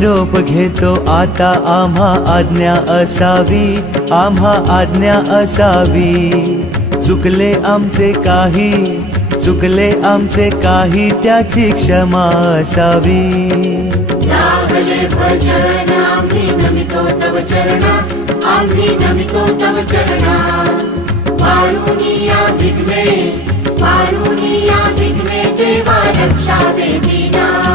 निरोप घेतो आता, आम्हा आज्ञा असावी, आम्हा आज्ञा असावी. चुकले आमचे काही, चुकले आमचे काही, त्याची क्षमा असावी. लागले भजन आम्ही नमितो तव चरणा, आम्ही नमितो तव चरणा. पारुनिया विघ्ने, पारुनिया विघ्ने, देवा रक्षावे दीना.